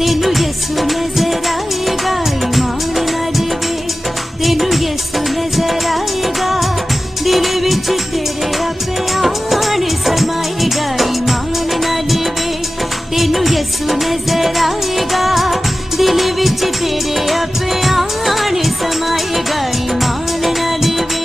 ਤੈਨੂੰ ਯਿਸੂ ਨਜ਼ਰ ਆਏਗਾ, ਈਮਾਨ ਨਾਲ ਵੇ ਤੈਨੂੰ ਯਿਸੂ ਨਜ਼ਰ ਆਏਗਾ, ਦਿਲ ਵਿੱਚ ਤੇਰੇ ਆਪੇ ਆਣ ਸਮਾਏਗਾ, ਈਮਾਨ ਨਾਲ ਵੇ ਤੈਨੂੰ ਯਿਸੂ ਨਜ਼ਰ ਆਏਗਾ, ਦਿਲ ਵਿੱਚ ਤੇਰੇ ਆਪੇ ਆਣ ਸਮਾਏਗਾ, ਈਮਾਨ ਨਾਲ ਵੇ।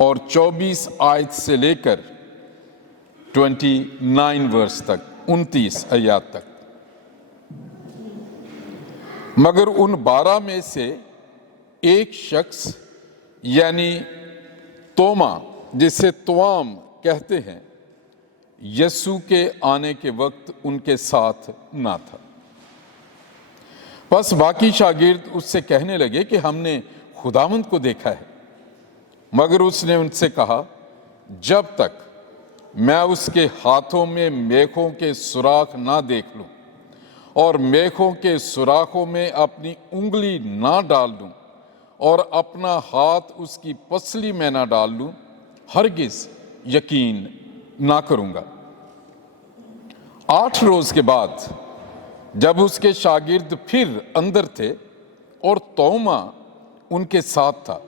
اور 24 آیت سے لے کر 29 ورس تک، 29 آیات تک۔ مگر ان 12 میں سے ایک شخص یعنی توما، جسے توام کہتے ہیں، یسوع کے آنے کے وقت ان کے ساتھ نہ تھا۔ بس باقی شاگرد اس سے کہنے لگے کہ ہم نے خداوند کو دیکھا ہے، مگر اس نے ان سے کہا، جب تک میں اس کے ہاتھوں میں میخوں کے سوراخ نہ دیکھ لوں اور میخوں کے سوراخوں میں اپنی انگلی نہ ڈال دوں اور اپنا ہاتھ اس کی پسلی میں نہ ڈال لوں، ہرگز یقین نہ کروں گا۔ 8 روز کے بعد جب اس کے شاگرد پھر اندر تھے اور توما ان کے ساتھ تھا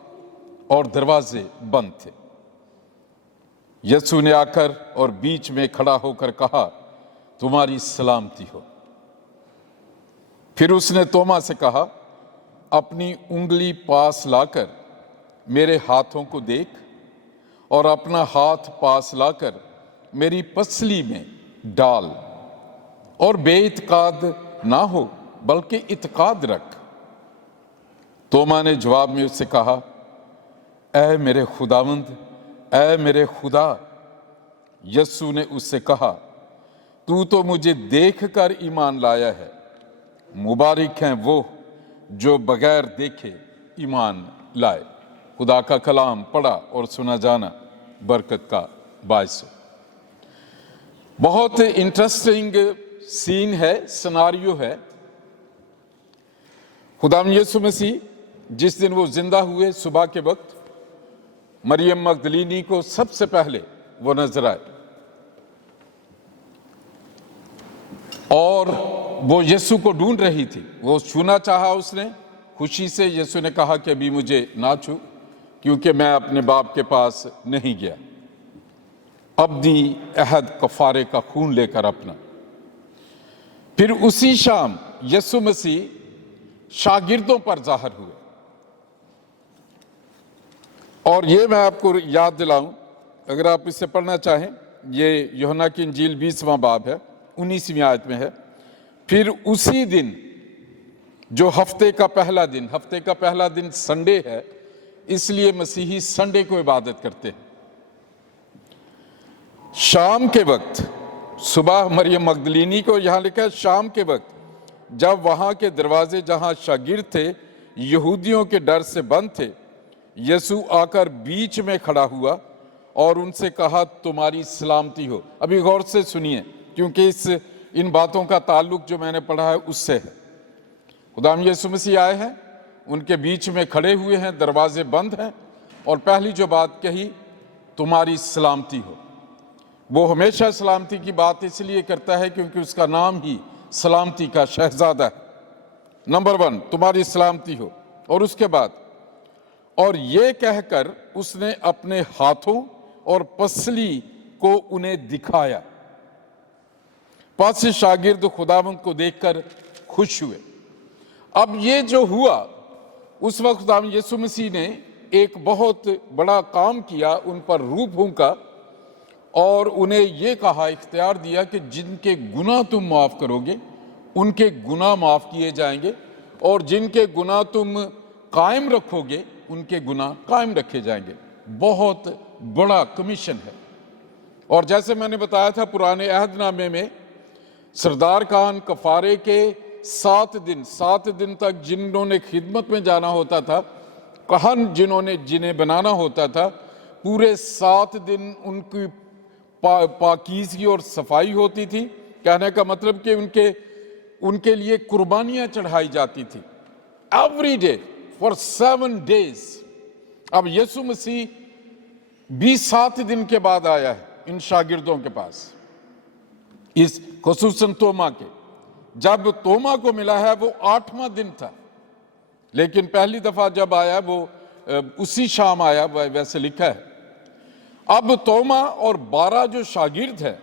اور دروازے بند تھے، یسوع نے آ کر اور بیچ میں کھڑا ہو کر کہا، تمہاری سلامتی ہو۔ پھر اس نے توما سے کہا، اپنی انگلی پاس لا کر میرے ہاتھوں کو دیکھ اور اپنا ہاتھ پاس لا کر میری پسلی میں ڈال، اور بے اعتقاد نہ ہو بلکہ اعتقاد رکھ۔ توما نے جواب میں اس سے کہا، اے میرے خداوند، اے میرے خدا۔ یسوع نے اس سے کہا، تو مجھے دیکھ کر ایمان لایا ہے، مبارک ہیں وہ جو بغیر دیکھے ایمان لائے۔ خدا کا کلام پڑھا اور سنا جانا برکت کا باعث ہو۔ بہت انٹرسٹنگ سین ہے، سناریو ہے۔ خداوند یسوع مسیح جس دن وہ زندہ ہوئے، صبح کے وقت مریم مگدلینی کو سب سے پہلے وہ نظر آئے، اور وہ یسوع کو ڈھونڈ رہی تھی۔ وہ چھونا چاہا اس نے خوشی سے، یسوع نے کہا کہ ابھی مجھے نہ چھو، کیونکہ میں اپنے باپ کے پاس نہیں گیا، ابدی عہد کفارے کا خون لے کر اپنا۔ پھر اسی شام یسوع مسیح شاگردوں پر ظاہر ہوئے، اور یہ میں آپ کو یاد دلاؤں، اگر آپ اسے پڑھنا چاہیں، یہ یوحنا کی انجیل 20واں باب ہے، 19ویں آیت میں ہے۔ پھر اسی دن جو ہفتے کا پہلا دن سنڈے ہے، اس لیے مسیحی سنڈے کو عبادت کرتے ہیں۔ شام کے وقت، صبح مریم مگدلینی کو یہاں لکھا ہے شام کے وقت، جب وہاں کے دروازے جہاں شاگرد تھے یہودیوں کے ڈر سے بند تھے، یسوع آ کر بیچ میں کھڑا ہوا اور ان سے کہا، تمہاری سلامتی ہو۔ ابھی غور سے سنیے، کیونکہ ان باتوں کا تعلق جو میں نے پڑھا ہے اس سے ہے۔ خداوند یسوع مسیح آئے ہیں، ان کے بیچ میں کھڑے ہوئے ہیں، دروازے بند ہیں، اور پہلی جو بات کہی، تمہاری سلامتی ہو۔ وہ ہمیشہ سلامتی کی بات اس لیے کرتا ہے کیونکہ اس کا نام ہی سلامتی کا شہزادہ ہے۔ نمبر 1، تمہاری سلامتی ہو۔ اور اس کے بعد، اور یہ کہہ کر اس نے اپنے ہاتھوں اور پسلی کو انہیں دکھایا۔ پس شاگرد خداوند کو دیکھ کر خوش ہوئے۔ اب یہ جو ہوا، اس وقت خداوند یسوع مسیح نے ایک بہت بڑا کام کیا، ان پر روح پھونکا اور انہیں یہ کہا، اختیار دیا کہ جن کے گناہ تم معاف کرو گے ان کے گناہ معاف کیے جائیں گے، اور جن کے گناہ تم قائم رکھو گے ان کے گناہ قائم رکھے جائیں گے۔ بہت بڑا کمیشن ہے۔ اور جیسے میں نے بتایا تھا، پرانے عہد نامے میں سردار کہن کفارے کے 7 دن تک جنہوں نے خدمت میں جانا ہوتا تھا، کہن جنہیں بنانا ہوتا تھا، پورے 7 دن ان کی پاکیزگی اور صفائی ہوتی تھی۔ کہنے کا مطلب کہ ان کے لیے قربانیاں چڑھائی جاتی تھی ایوری ڈے فار 7 days۔ اب یسوع مسیح بھی 7 دن کے بعد آیا ہے ان شاگردوں کے پاس، اس خصوصاً توما کے۔ جب توما کو ملا ہے وہ 8واں دن تھا، لیکن پہلی دفعہ جب آیا وہ اسی شام آیا، ویسے لکھا ہے۔ اب توما اور 12 جو شاگرد ہیں،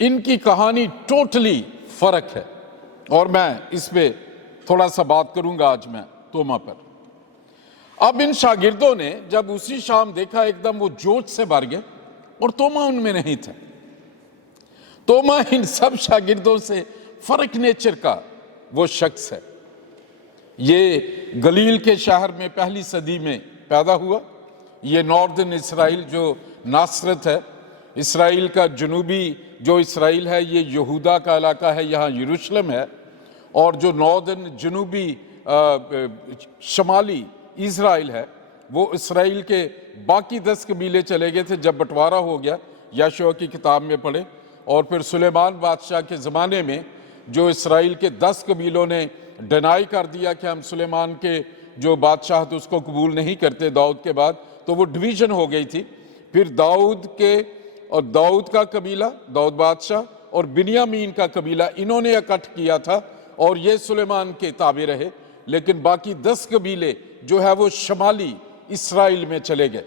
ان کی کہانی ٹوٹلی فرق ہے، اور میں اس پہ تھوڑا سا بات کروں گا آج میں توما پر۔ اب ان شاگردوں نے جب اسی شام دیکھا ایک دم وہ جوش سے بھر گئے اور توما ان میں نہیں تھا. توما ان سب شاگردوں سے فرق نیچر کا وہ شخص ہے. یہ گلیل کے شہر میں پہلی صدی میں پیدا ہوا. یہ ناردرن اسرائیل جو ناصرت ہے، اسرائیل کا جنوبی جو اسرائیل ہے یہ یہودا کا علاقہ ہے، یہاں یروشلم ہے. اور جو ناردرن جنوبی شمالی اسرائیل ہے وہ اسرائیل کے باقی 10 قبیلے چلے گئے تھے جب بٹوارا ہو گیا. یشوع کی کتاب میں پڑھے. اور پھر سلیمان بادشاہ کے زمانے میں جو اسرائیل کے 10 قبیلوں نے ڈینائی کر دیا کہ ہم سلیمان کے جو بادشاہت اس کو قبول نہیں کرتے داؤد کے بعد، تو وہ ڈویژن ہو گئی تھی. پھر داؤد کا قبیلہ، داؤد بادشاہ، اور بنیامین کا قبیلہ، انہوں نے اکٹھ کیا تھا اور یہ سلیمان کے تابع رہے. لیکن باقی 10 قبیلے جو ہے وہ شمالی اسرائیل میں چلے گئے،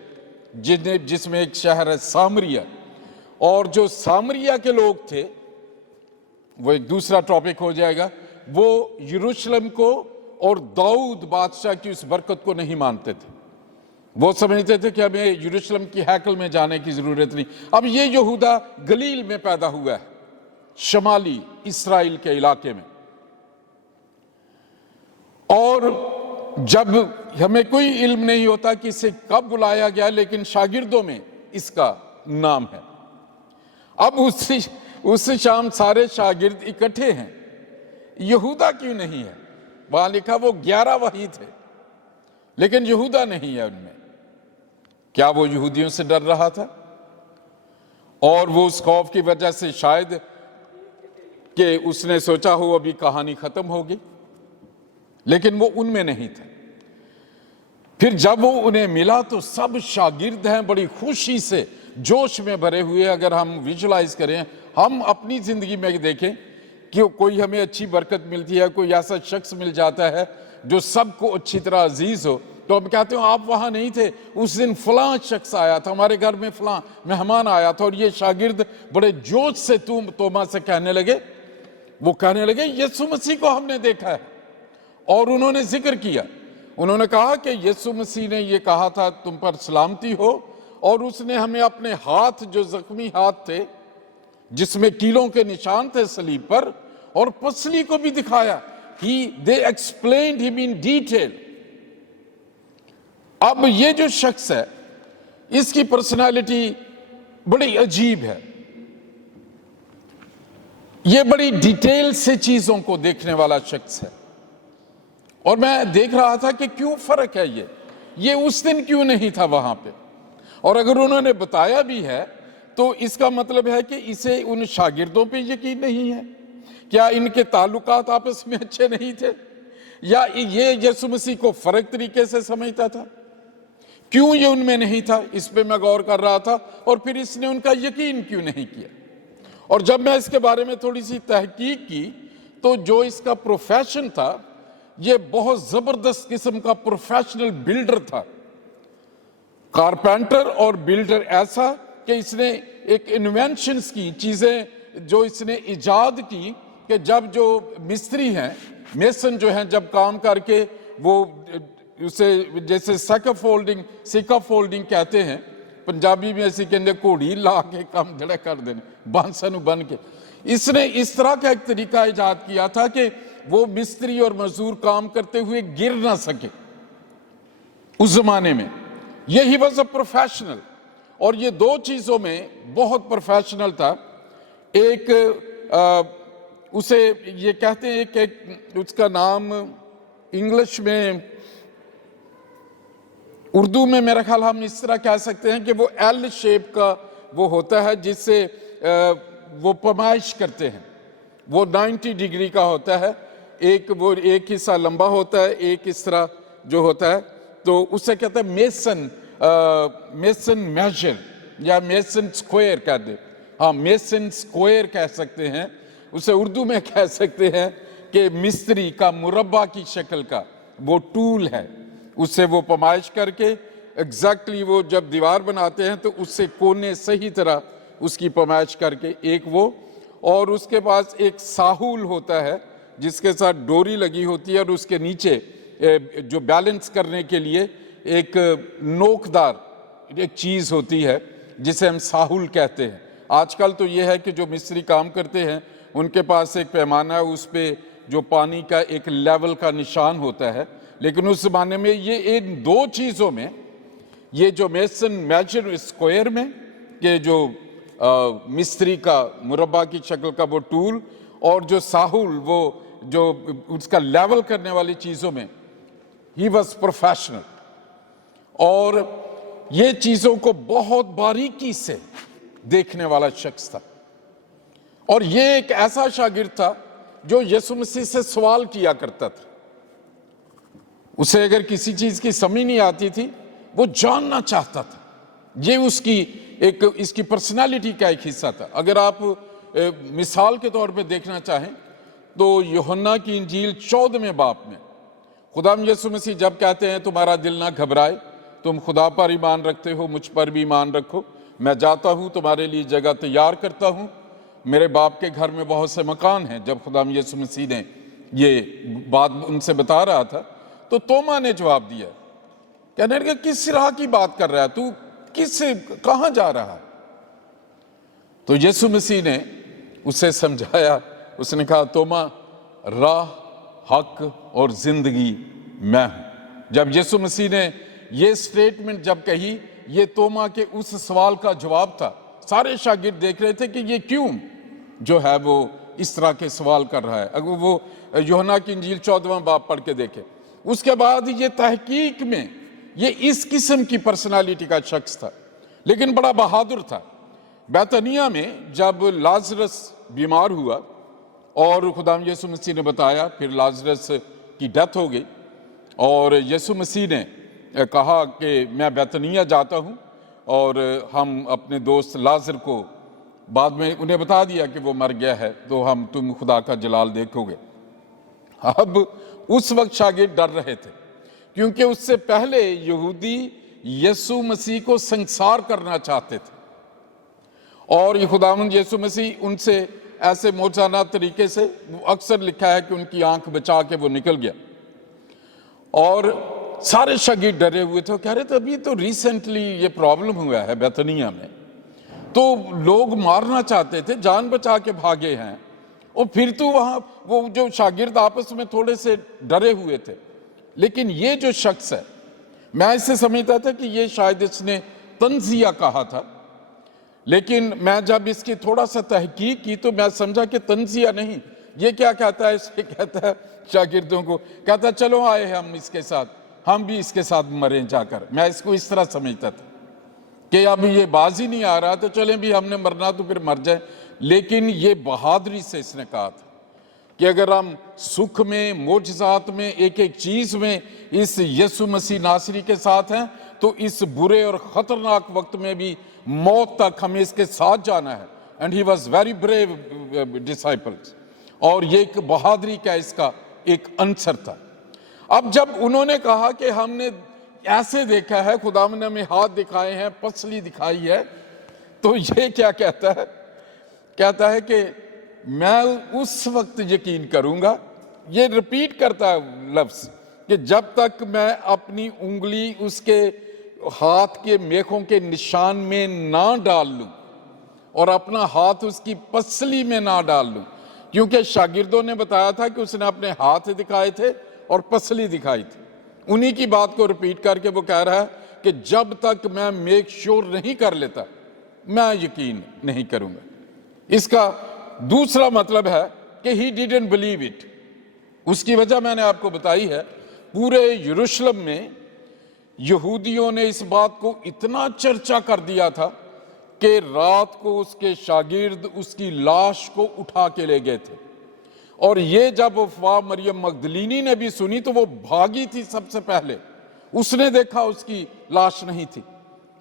جس میں ایک شہر ہے سامریہ. اور جو سامریہ کے لوگ تھے وہ ایک دوسرا ٹاپک ہو جائے گا، وہ یروشلم کو اور داؤد بادشاہ کی اس برکت کو نہیں مانتے تھے. وہ سمجھتے تھے کہ ہمیں یروشلم کی ہیکل میں جانے کی ضرورت نہیں. اب یہ یہودا گلیل میں پیدا ہوا ہے، شمالی اسرائیل کے علاقے میں. اور جب ہمیں کوئی علم نہیں ہوتا کہ اسے کب بلایا گیا، لیکن شاگردوں میں اس کا نام ہے. اب اس شام سارے شاگرد اکٹھے ہیں. یہودا کیوں نہیں ہے؟ وہاں لکھا وہ 11 وہی تھے لیکن یہودا نہیں ہے ان میں. کیا وہ یہودیوں سے ڈر رہا تھا؟ اور وہ اس خوف کی وجہ سے شاید کہ اس نے سوچا ہو ابھی کہانی ختم ہوگی، لیکن وہ ان میں نہیں تھا. پھر جب وہ انہیں ملا تو سب شاگرد ہیں بڑی خوشی سے جوش میں بھرے ہوئے. اگر ہم ویژولائز کریں، ہم اپنی زندگی میں دیکھیں کہ کوئی ہمیں اچھی برکت ملتی ہے، کوئی ایسا شخص مل جاتا ہے جو سب کو اچھی طرح عزیز ہو، تو ہم کہتے ہیں آپ وہاں نہیں تھے، اس دن فلاں شخص آیا تھا، ہمارے گھر میں فلاں مہمان آیا تھا. اور یہ شاگرد بڑے جوش سے توما سے کہنے لگے یسوع مسیح کو ہم نے دیکھا ہے. اور انہوں نے ذکر کیا، انہوں نے کہا کہ یسوع مسیح نے یہ کہا تھا تم پر سلامتی ہو، اور اس نے ہمیں اپنے ہاتھ، جو زخمی ہاتھ تھے جس میں کیلوں کے نشان تھے صلیب پر، اور پسلی کو بھی دکھایا. they explained him in detail. اب یہ جو شخص ہے اس کی پرسنالٹی بڑی عجیب ہے. یہ بڑی ڈیٹیل سے چیزوں کو دیکھنے والا شخص ہے. اور میں دیکھ رہا تھا کہ کیوں فرق ہے یہ اس دن کیوں نہیں تھا وہاں پہ. اور اگر انہوں نے بتایا بھی ہے تو اس کا مطلب ہے کہ اسے ان شاگردوں پہ یقین نہیں ہے. کیا ان کے تعلقات آپس میں اچھے نہیں تھے، یا یہ یسوع مسیح کو فرق طریقے سے سمجھتا تھا؟ کیوں یہ ان میں نہیں تھا، اس پہ میں غور کر رہا تھا. اور پھر اس نے ان کا یقین کیوں نہیں کیا. اور جب میں اس کے بارے میں تھوڑی سی تحقیق کی تو جو اس کا پروفیشن تھا یہ بہت زبردست قسم کا پروفیشنل بلڈر تھا. کارپینٹر اور بلڈر ایسا کہ اس نے ایک انوینشنز کی چیزیں جو اس نے ایجاد کی کہ جب جو مستری ہیں، میسن جو ہیں، جب کام کر کے وہ اسے جیسے سیکا فولڈنگ کہتے ہیں پنجابی میں، اسی کے اندر کوڑی لا کے کام جڑے کر دینے بانسنو بن کے. اس نے اس طرح کا ایک طریقہ ایجاد کیا تھا کہ وہ مستری اور مزدور کام کرتے ہوئے گر نہ سکے اس زمانے میں. یہی واز اے پروفیشنل. اور یہ دو چیزوں میں بہت پروفیشنل تھا. ایک اسے یہ کہتے ہیں کہ اس کا نام انگلش میں، اردو میں میرا خیال ہم اس طرح کہہ سکتے ہیں کہ وہ ایل شیپ کا وہ ہوتا ہے جس سے وہ پیمائش کرتے ہیں. وہ 90 ڈگری کا ہوتا ہے. ایک حصہ لمبا ہوتا ہے، ایک اس طرح جو ہوتا ہے، تو اسے کہتے ہیں میسن میجر یا میسن سکوئر کہہ دیں. ہاں، میسن سکوئر کہہ سکتے ہیں. اسے اردو میں کہہ سکتے ہیں کہ مستری کا مربع کی شکل کا وہ ٹول ہے. اس سے وہ پیمائش کر کے ایگزیکٹلی وہ جب دیوار بناتے ہیں تو اس سے کونے صحیح طرح اس کی پیمائش کر کے ایک وہ، اور اس کے پاس ایک ساہول ہوتا ہے جس کے ساتھ ڈوری لگی ہوتی ہے، اور اس کے نیچے جو بیلنس کرنے کے لیے ایک نوکدار ایک چیز ہوتی ہے جسے ہم ساحل کہتے ہیں. آج کل تو یہ ہے کہ جو مستری کام کرتے ہیں ان کے پاس ایک پیمانہ ہے, اس پہ جو پانی کا ایک لیول کا نشان ہوتا ہے, لیکن اس زمانے میں یہ ان دو چیزوں میں, یہ جو میسن میجر اسکوائر میں کہ جو مستری کا مربع کی شکل کا وہ ٹول, اور جو ساحل وہ جو اس کا لیول کرنے والی چیزوں میں, ہی واز پروفیشنل. اور یہ چیزوں کو بہت باریکی سے دیکھنے والا شخص تھا, اور یہ ایک ایسا شاگرد تھا جو یسوع مسیح سے سوال کیا کرتا تھا. اسے اگر کسی چیز کی سمجھ نہیں آتی تھی وہ جاننا چاہتا تھا. یہ اس کی پرسنالٹی کا ایک حصہ تھا. اگر آپ مثال کے طور پہ دیکھنا چاہیں تو یوحنا کی انجیل 14ویں باب میں خداوند یسوع مسیح جب کہتے ہیں تمہارا دل نہ گھبرائے, تم خدا پر ایمان رکھتے ہو, مجھ پر بھی ایمان رکھو, میں جاتا ہوں تمہارے لیے جگہ تیار کرتا ہوں, میرے باپ کے گھر میں بہت سے مکان ہیں. جب خداوند یسوع مسیح نے یہ بات ان سے بتا رہا تھا تو توما نے جواب دیا, کہنے لگا کس راہ کی بات کر رہا ہے تو, کہاں جا رہا ہے؟ تو یسوع مسیح نے اسے سمجھایا, اس نے کہا توما, راہ, حق اور زندگی میں ہوں. جب یسوع مسیح نے یہ سٹیٹمنٹ جب کہی, یہ توما کے اس سوال کا جواب تھا. سارے شاگرد دیکھ رہے تھے کہ یہ کیوں جو ہے وہ اس طرح کے سوال کر رہا ہے. اگر وہ یوحنا کی انجیل 14واں باب پڑھ کے دیکھے, اس کے بعد یہ تحقیق میں یہ اس قسم کی پرسنالٹی کا شخص تھا, لیکن بڑا بہادر تھا. بیتنیہ میں جب لازرس بیمار ہوا اور خداوند یسوع مسیح نے بتایا, پھر لازرس کی ڈیتھ ہو گئی, اور یسوع مسیح نے کہا کہ میں بیتنیہ جاتا ہوں, اور ہم اپنے دوست لازر کو بعد میں انہیں بتا دیا کہ وہ مر گیا ہے, تو تم خدا کا جلال دیکھو گے. اب اس وقت شاگرد ڈر رہے تھے, کیونکہ اس سے پہلے یہودی یسوع مسیح کو سنسار کرنا چاہتے تھے, اور یہ خداوند یسوع مسیح ان سے ایسے معجزانہ طریقے سے, اکثر لکھا ہے کہ ان کی آنکھ بچا کے وہ نکل گیا. اور سارے شاگرد ڈرے ہوئے تھے, کہہ رہے تھے ابھی تو ریسنٹلی یہ پرابلم ہوا ہے بیتنیہ میں, تو لوگ مارنا چاہتے تھے, جان بچا کے بھاگے ہیں. اور پھر تو وہاں وہ جو شاگرد آپس میں تھوڑے سے ڈرے ہوئے تھے, لیکن یہ جو شخص ہے, میں اس سے سمجھتا تھا کہ یہ شاید اس نے تنزیہ کہا تھا, لیکن میں جب اس کی تھوڑا سا تحقیق کی تو میں سمجھا کہ تنزیہ نہیں. یہ کیا کہتا ہے؟ اس سے کہتا ہے شاگردوں کو, کہتا ہے چلو آئے ہیں ہم اس کے ساتھ, ہم بھی اس کے ساتھ مریں جا کر. میں اس کو اس طرح سمجھتا تھا کہ اب یہ بازی نہیں آ رہا تو چلیں بھی ہم نے مرنا تو پھر مر جائیں. لیکن یہ بہادری سے اس نے کہا تھا کہ اگر ہم سکھ میں, معجزات میں, ایک ایک چیز میں اس یسوع مسیح ناصری کے ساتھ ہیں, تو اس برے اور خطرناک وقت میں بھی موت تک ہمیں اس کے ساتھ جانا ہے. And he was very brave disciples, اور یہ ایک بہادری کا اس کا ایک عنصر تھا. اب جب انہوں نے کہا کہ ہم نے ایسے دیکھا ہے, خداوند نے ہمیں ہاتھ دکھائے ہیں, پسلی دکھائی ہے, تو یہ کیا کہتا ہے؟ کہتا ہے کہ میں اس وقت یقین کروں گا. یہ ریپیٹ کرتا ہے لفظ کہ جب تک میں اپنی انگلی اس کے ہاتھ کے میخوں کے نشان میں نہ ڈال لوں اور اپنا ہاتھ اس کی پسلی میں نہ ڈال لوں. کیونکہ شاگردوں نے بتایا تھا کہ اس نے اپنے ہاتھ دکھائے تھے اور پسلی دکھائی تھی. انہی کی بات کو ریپیٹ کر کے وہ کہہ رہا ہے کہ جب تک میں میک شور نہیں کر لیتا میں یقین نہیں کروں گا. اس کا دوسرا مطلب ہے کہ he didn't believe it. اس کی وجہ میں نے آپ کو بتائی ہے. پورے یروشلم میں یہودیوں نے اس بات کو اتنا چرچا کر دیا تھا کہ رات کو اس کے شاگرد اس کی لاش کو اٹھا کے لے گئے تھے. اور یہ جب افواہ مریم مگدلینی نے بھی سنی تو وہ بھاگی تھی سب سے پہلے. اس نے دیکھا اس کی لاش نہیں تھی,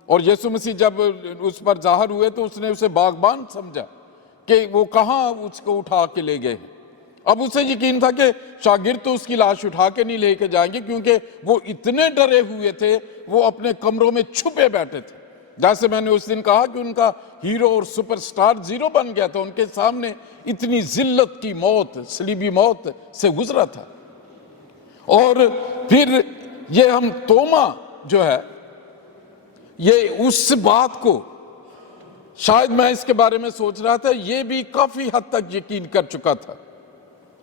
اور یسوع مسیح جب اس پر ظاہر ہوئے تو اس نے اسے باغبان سمجھا کہ وہ کہاں اس کو اٹھا کے لے گئے ہیں. اب اسے یقین تھا کہ شاگرد تو اس کی لاش اٹھا کے نہیں لے کے جائیں گے, کیونکہ وہ اتنے ڈرے ہوئے تھے, وہ اپنے کمروں میں چھپے بیٹھے تھے. جیسے میں نے اس دن کہا کہ ان کا ہیرو اور سپر سٹار زیرو بن گیا تھا, ان کے سامنے اتنی ذلت کی موت, صلیبی موت سے گزرا تھا. اور پھر یہ ہم توما جو ہے یہ اس بات کو شاید میں اس کے بارے میں سوچ رہا تھا، یہ بھی کافی حد تک یقین کر چکا تھا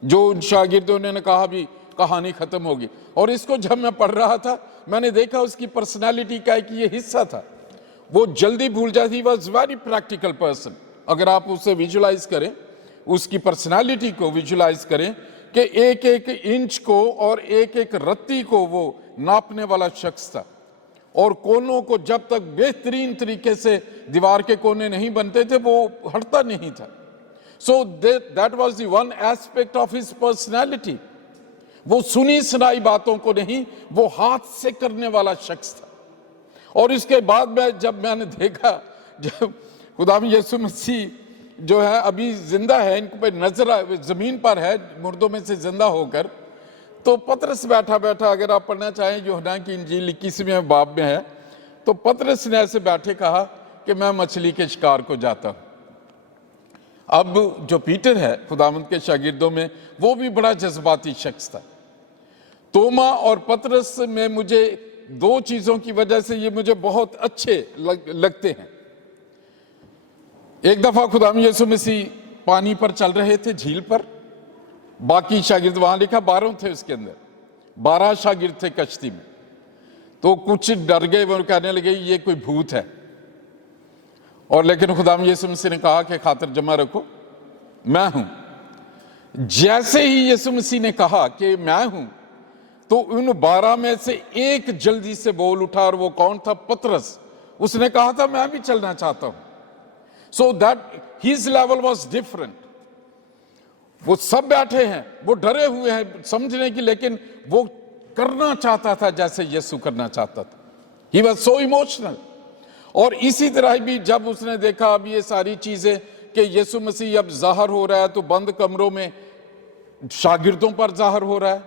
جو ان شاگردوں نے کہا بھی کہانی ختم ہوگی. اور اس کو جب میں پڑھ رہا تھا میں نے دیکھا اس کی پرسنالٹی کا ایک یہ حصہ تھا، وہ جلدی بھول جاتی. Was very practical person. اگر آپ اسے ویژولائز کریں، اس کی پرسنالٹی کو ویژولائز کریں کہ ایک ایک انچ کو اور ایک ایک رتی کو وہ ناپنے والا شخص تھا، اور کونوں کو جب تک بہترین طریقے سے دیوار کے کونے نہیں بنتے تھے وہ ہٹتا نہیں تھا. So that was the one aspect of his personality. وہ سنی سنائی باتوں کو نہیں، وہ ہاتھ سے کرنے والا شخص تھا. اور اس کے بعد جب میں نے دیکھا جب خداوند یسوع مسیح جو ہے ابھی زندہ ہے، ان کو نظر زمین پر ہے مردوں میں سے زندہ ہو کر، تو پطرس بیٹھا اگر آپ پڑھنا چاہیں یوحنا کی انجیل 21ویں باب میں ہے، تو پطرس نے ایسے بیٹھے کہا کہ میں مچھلی کے شکار کو جاتا ہوں. اب جو پیٹر ہے خداوند کے شاگردوں میں، وہ بھی بڑا جذباتی شخص تھا. توما اور پطرس میں مجھے دو چیزوں کی وجہ سے یہ مجھے بہت اچھے لگتے ہیں. ایک دفعہ خداوند یسوع مسیح پانی پر چل رہے تھے، جھیل پر. باقی شاگرد وہاں لکھا 12 تھے، اس کے اندر 12 شاگرد تھے کشتی میں. تو کچھ ڈر گئے، وہ کہنے لگے یہ کوئی بھوت ہے. اور لیکن خداوند یسوع مسیح نے کہا کہ خاطر جمع رکھو، میں ہوں. جیسے ہی یسوع مسیح نے کہا کہ میں ہوں، تو ان 12 میں سے ایک جلدی سے بول اٹھا، اور وہ کون تھا؟ پطرس. اس نے کہا تھا میں بھی چلنا چاہتا ہوں. So that his level was different. وہ سب بیٹھے ہیں، وہ ڈرے ہوئے ہیں سمجھنے کی، لیکن وہ کرنا چاہتا تھا جیسے یسوع کرنا چاہتا تھا. He was so emotional. اور اسی طرح بھی جب اس نے دیکھا اب یہ ساری چیزیں کہ یسوع مسیح اب ظاہر ہو رہا ہے، تو بند کمروں میں شاگردوں پر ظاہر ہو رہا ہے.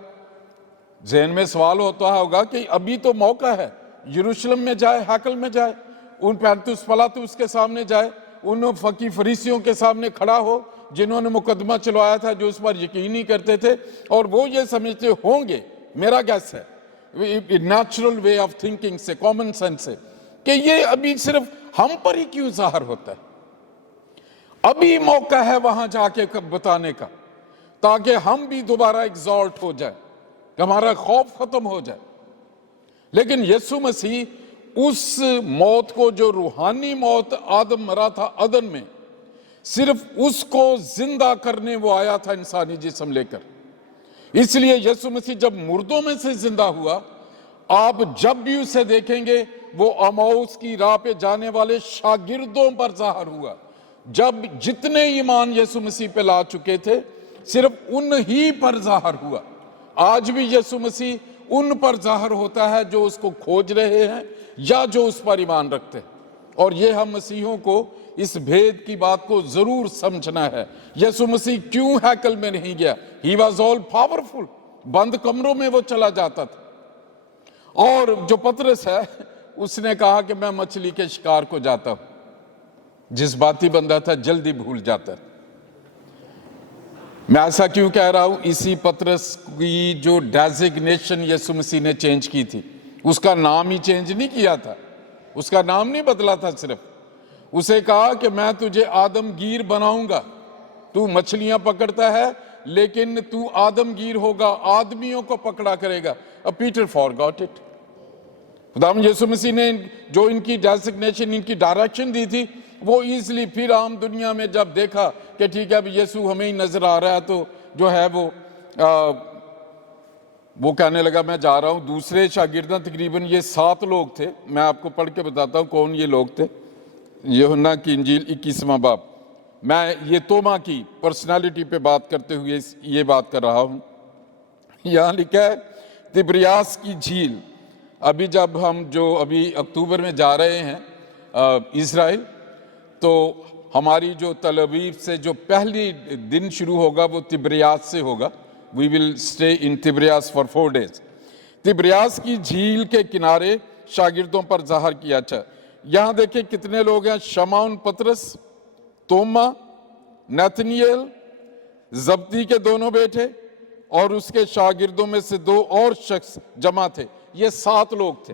ذہن میں سوال ہوتا ہوگا کہ ابھی تو موقع ہے، یروشلم میں جائے، ہیکل میں جائے، ان پینتوس پلاطس کے سامنے جائے، ان فقی فریسیوں کے سامنے کھڑا ہو جنہوں نے مقدمہ چلوایا تھا، جو اس پر یقین نہیں کرتے تھے، اور وہ یہ سمجھتے ہوں گے، میرا گیس ہے نیچرل وے آف تھنکنگ سے، کامن سینس سے، کہ یہ ابھی صرف ہم پر ہی کیوں ظاہر ہوتا ہے. ابھی موقع ہے وہاں جا کے بتانے کا، تاکہ ہم بھی دوبارہ ایگزالٹ ہو جائے، ہمارا خوف ختم ہو جائے. لیکن یسوع مسیح اس موت کو، جو روحانی موت آدم مرا تھا عدن میں، صرف اس کو زندہ کرنے وہ آیا تھا انسانی جسم لے کر. اس لیے یسوع مسیح جب مردوں میں سے زندہ ہوا، آپ جب بھی اسے دیکھیں گے وہ اماؤس کی راہ پہ جانے والے شاگردوں پر ظاہر ہوا. جب جتنے ایمان یسوع مسیح پہ لا چکے تھے صرف ان ہی پر ظاہر ہوا. آج بھی یسوع مسیح ان پر ظاہر ہوتا ہے جو اس کو کھوج رہے ہیں یا جو اس پر ایمان رکھتے ہیں. اور یہ ہم مسیحوں کو اس بھید کی بات کو ضرور سمجھنا ہے. یسوع مسیح کیوں ہیکل میں نہیں گیا؟ He was all powerful. بند کمروں میں وہ چلا جاتا تھا. اور جو پطرس ہے اس نے کہا کہ میں مچھلی کے شکار کو جاتا ہوں. جس باتی بندہ تھا جلدی بھول جاتا ہے. میں ایسا کیوں کہہ رہا ہوں؟ اسی پطرس کی جو ڈیزگنیشن یسوع مسیح نے چینج کی تھی، اس کا نام ہی چینج نہیں کیا تھا، اس کا نام نہیں بدلا تھا. صرف اسے کہا کہ میں تجھے آدم گیر بناؤں گا. تو مچھلیاں پکڑتا ہے لیکن تو آدم گیر ہوگا، آدمیوں کو پکڑا کرے گا. Peter فارگاٹ it. خداوند یسوع مسیح نے جو ان کی ڈیزگنیشن، ان کی ڈائریکشن دی تھی، وہ ایزلی پھر عام دنیا میں جب دیکھا کہ ٹھیک ہے اب یسوع ہمیں ہی نظر آ رہا ہے، تو جو ہے وہ کہنے لگا میں جا رہا ہوں. دوسرے شاگرداں تقریباً یہ 7 لوگ تھے. میں آپ کو پڑھ کے بتاتا ہوں کون یہ لوگ تھے. یوحنا کی انجیل 21واں باب. میں یہ توما کی پرسنالٹی پہ بات کرتے ہوئے یہ بات کر رہا ہوں. یہاں لکھا ہے تبریاس کی جھیل. ابھی جب ہم جو ابھی اکتوبر میں جا رہے ہیں اسرائیل، تو ہماری جو تل ابیب سے جو پہلی دن شروع ہوگا وہ تبریاس سے ہوگا. We will stay in Tiberias for 4 days. تبریاس کی جھیل کے کنارے شاگردوں پر ظاہر کیا. اچھا یہاں دیکھیں کتنے لوگ ہیں. شمعون پطرس، توما، نتنیل، زبدی کے دونوں بیٹے، اور اس کے شاگردوں میں سے 2 اور شخص جمع تھے. یہ 7 لوگ تھے.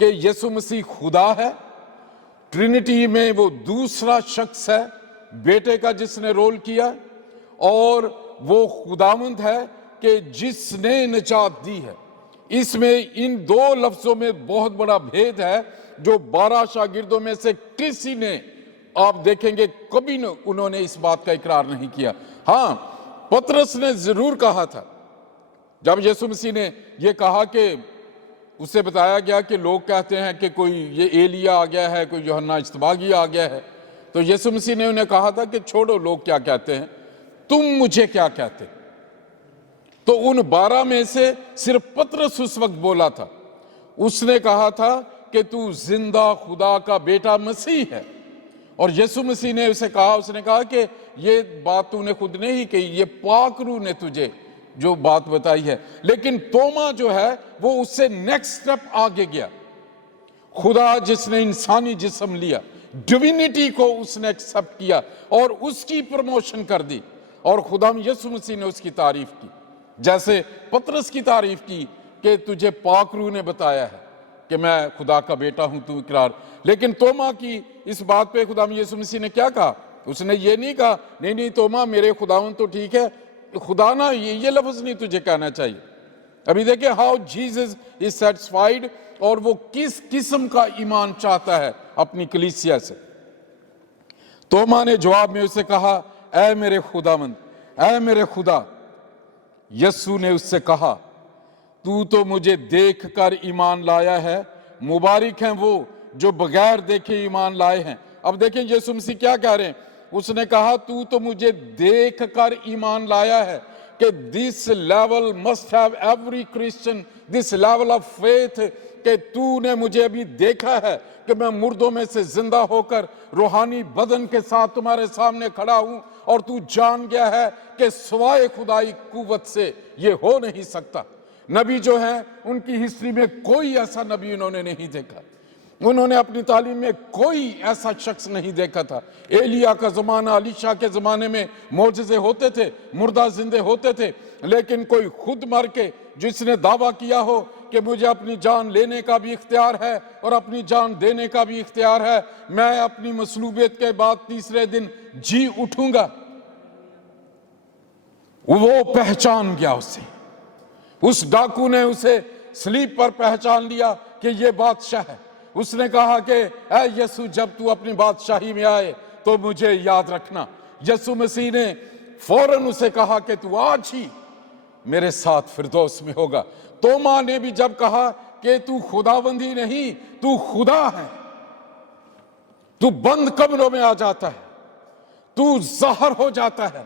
کہ یسوع مسیح خدا ہے، ٹرینٹی میں وہ دوسرا شخص ہے بیٹے کا جس نے رول کیا، اور وہ خداوند ہے کہ جس نے نجات دی ہے۔ اس میں ان دو لفظوں میں بہت بڑا بھید ہے جو 12 شاگردوں میں سے کسی نے، آپ دیکھیں گے کبھی انہوں نے اس بات کا اقرار نہیں کیا۔ ہاں، پطرس نے ضرور کہا تھا، جب یسوع مسیح نے یہ کہا کہ اسے بتایا گیا کہ لوگ کہتے ہیں کہ کوئی یہ ایلیا آ گیا ہے، کوئی یوحنا اجتباغی آ گیا ہے، تو یسوع مسیح نے انہیں کہا تھا کہ چھوڑو لوگ کیا کہتے ہیں، تم مجھے کیا کہتے؟ تو ان 12 میں سے صرف پطرس اس وقت بولا تھا، اس نے کہا تھا کہ تو زندہ خدا کا بیٹا مسیح ہے، اور یسوع مسیح نے اسے کہا، اس نے کہا کہ یہ بات تو نے خود نہیں کہی، یہ پاک روح نے تجھے جو بات بتائی ہے۔ لیکن توما جو ہے وہ اس سے نیکسٹ سٹیپ آگے گیا، خدا جس نے انسانی جسم لیا، ڈیوینٹی کو اس نے ایکسپٹ کیا اور اس کی پروموشن کر دی، اور خدا یسوع مسیح نے اس کی تعریف کی، جیسے پطرس کی تعریف کی کہ تجھے پاک روح نے بتایا ہے کہ میں خدا کا بیٹا ہوں، تو اقرار۔ لیکن توما کی اس بات پہ خدا یسوع مسیح نے کیا کہا؟ اس نے یہ نہیں کہا نہیں توما میرے خداوند تو ٹھیک ہے، خدا نہ یہ لفظ نہیں تجھے کہنا چاہیے۔ ابھی دیکھیں ہاؤ جیزس از سیٹسفائیڈ، اور وہ کس قسم کا ایمان چاہتا ہے اپنی کلیسیا سے۔ توما نے جواب میں اسے کہا، اے میرے خداوند، اے میرے خدا۔ یسوع نے اس سے کہا، تو مجھے دیکھ کر ایمان لایا ہے، مبارک ہیں وہ جو بغیر دیکھے ایمان لائے ہیں۔ اب دیکھیں یسوع مسیح کیا کہہ رہے ہیں، اس نے کہا تو مجھے دیکھ کر ایمان لایا ہے، کہ this level must have every Christian, this level of faith، کہ تو نے مجھے ابھی دیکھا ہے کہ میں مردوں میں سے زندہ ہو کر روحانی بدن کے ساتھ تمہارے سامنے کھڑا ہوں، اور تو جان گیا ہے کہ سوائے خدائی قوت سے یہ ہو نہیں سکتا۔ نبی جو ہیں ان کی ہسٹری میں کوئی ایسا نبی انہوں نے نہیں دیکھا، انہوں نے اپنی تعلیم میں کوئی ایسا شخص نہیں دیکھا تھا۔ ایلیا کا زمانہ، علیشا کے زمانے میں معجزے ہوتے تھے، مردہ زندے ہوتے تھے، لیکن کوئی خود مر کے جس نے دعویٰ کیا ہو کہ مجھے اپنی جان لینے کا بھی اختیار ہے اور اپنی جان دینے کا بھی اختیار ہے، میں اپنی مصلوبیت کے بعد تیسرے دن جی اٹھوں گا، وہ پہچان گیا اسے۔ اس ڈاکو نے اسے سلیپ پر پہچان لیا کہ یہ بادشاہ ہے۔ اس نے کہا کہ اے یسوع، جب تو اپنی بادشاہی میں آئے تو مجھے یاد رکھنا۔ یسوع مسیح نے فوراً اسے کہا کہ تو آج ہی میرے ساتھ فردوس میں ہوگا۔ توما نے بھی جب کہا کہ تو خداوندی نہیں، تو خدا ہے، تو بند کمروں میں آ جاتا ہے، تو ظاہر ہو جاتا ہے،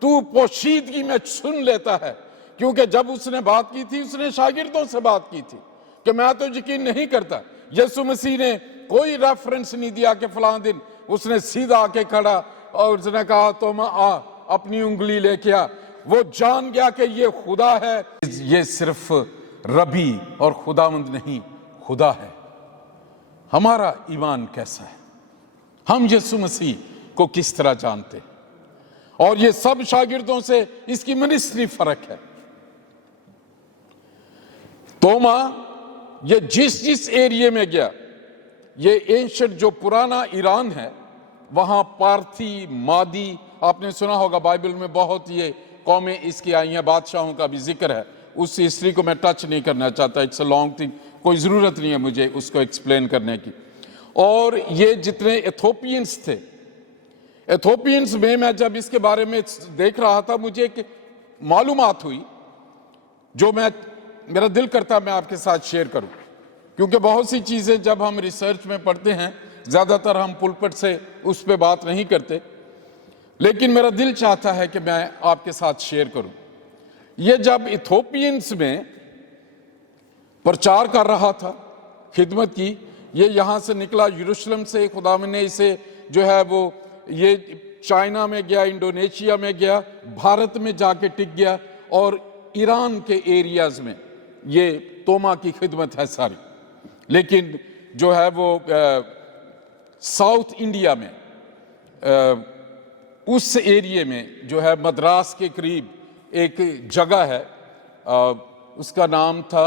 تو پوشیدگی میں سن لیتا ہے، کیونکہ جب اس نے بات کی تھی اس نے شاگردوں سے بات کی تھی کہ میں تو یقین نہیں کرتا۔ یسوع مسیح نے کوئی ریفرنس نہیں دیا کہ فلاں دن، اس نے سیدھا آ کے کھڑا اور اس نے کہا توما آ اپنی انگلی لے کے آ۔ وہ جان گیا کہ یہ خدا ہے، یہ صرف ربی اور خداوند نہیں، خدا ہے۔ ہمارا ایمان کیسا ہے؟ ہم یسوع مسیح کو کس طرح جانتے ہیں؟ اور یہ سب شاگردوں سے اس کی منسٹری فرق ہے۔ توما یہ جس ایریے میں گیا، یہ اینشنٹ جو پرانا ایران ہے، وہاں پارتھی، مادی، آپ نے سنا ہوگا بائبل میں بہت یہ قومیں اس کی آئی ہیں، بادشاہوں کا بھی ذکر ہے۔ اس ہسٹری کو میں ٹچ نہیں کرنا چاہتا، اٹس اے لانگ تھنگ، کوئی ضرورت نہیں ہے مجھے اس کو ایکسپلین کرنے کی۔ اور یہ جتنے ایتھوپینز تھے، ایتھوپینز میں جب اس کے بارے میں دیکھ رہا تھا مجھے ایک معلومات ہوئی جو میرا دل کرتا میں آپ کے ساتھ شیئر کروں، کیونکہ بہت سی چیزیں جب ہم ریسرچ میں پڑھتے ہیں زیادہ تر ہم پلپٹ سے اس پہ بات نہیں کرتے، لیکن میرا دل چاہتا ہے کہ میں آپ کے ساتھ شیئر کروں۔ یہ جب ایتھوپینز میں پرچار کر رہا تھا، خدمت کی، یہ یہاں سے نکلا یروشلم سے، خداوند نے اسے جو ہے وہ یہ چائنا میں گیا، انڈونیشیا میں گیا، بھارت میں جا کے ٹک گیا، اور ایران کے ایریاز میں یہ توما کی خدمت ہے ساری۔ لیکن جو ہے وہ ساؤتھ انڈیا میں اس ایریے میں جو ہے مدراس کے قریب ایک جگہ ہے، اس کا نام تھا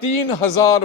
3000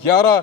11